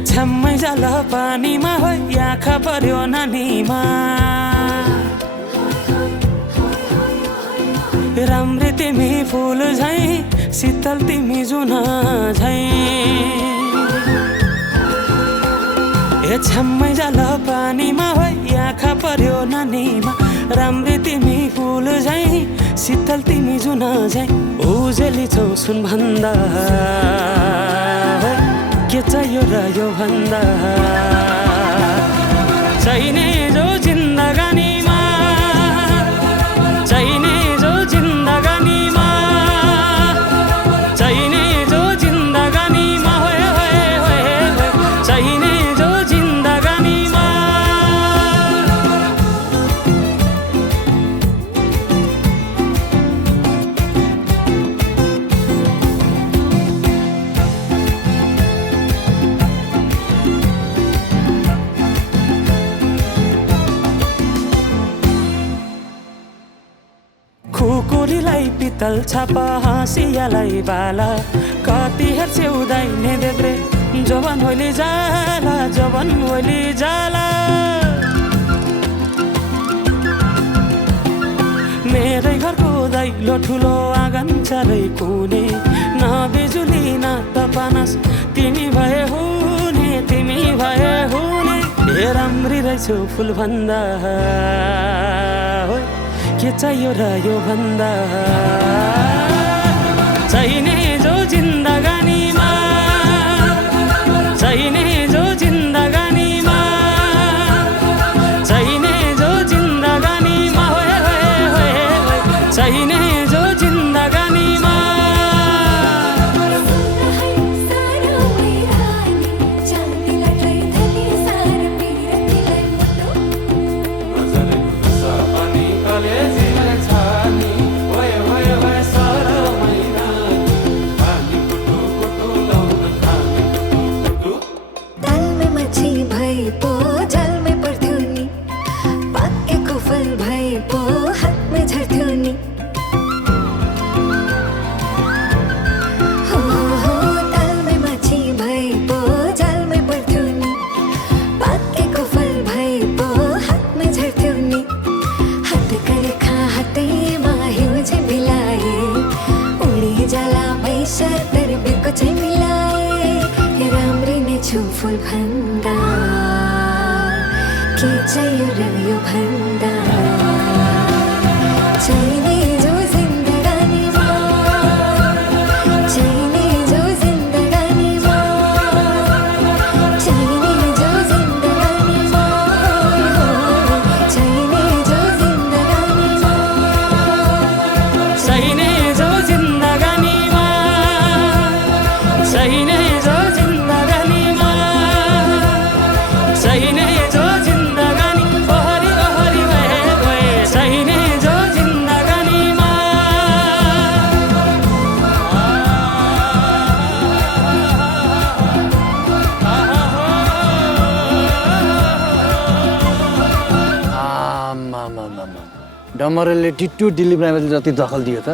छ्याम्मै जाल पानीमा हो आँखा पर्यो नानीमा राम्री तिमी फुल झैं शीतल तिमी जुन झैं छ्याम्मै जाल पानीमा हो आँखा पर्यो नानीमा राम्री तिमी फुल झैं शीतल तिमी जुन झैं उजेली छौ सुन भन्दा के चाहियो र यो भन्दा चाहिने जो जिन्दगानीमा चाहिने जो जिन्दगानीमा चाहिने जो जिन्दगानीमा होए होए होए चाहिने जो जिन्दगानीमा खुकुरीलाई पितल छापा हाँसियालाई बाला कति हेर्छौ दाइने देब्रे जवान होली जाला जवान होली जाला मेरै घरको दैलो ठुलो आँगन चारै कुने न बिजुली न त पानस तिमी भए हुने तिमी भए हुने ए राम्री रहेछौ फुल भन्दा के चाहियो र यो भन्दा चाहिने जो जिन्दगानीमा चाहिने जो जिन्दगानीमा चाहिने जो जिन्दगानीमा होए होए होए चाहिने जो जिन्दगानीमा फुल भन्दा के चाहियो र यो भन्दा चाहिने जो जिन्दगानीमा चाहिने जो जिन्दगानीमा चाहिने जो जिन्दगानीमा चाहिने जो जिन्दगानीमा चाहिने जो जिन्दगानीमा चाहिने जो चाहिने जो जिन्दगानी ओहरी ओहरी भए भए चाहिने जो जिन्दगानीमा डमरेलले टिट्टु दिलीप राईमाझी जति दखल दियो त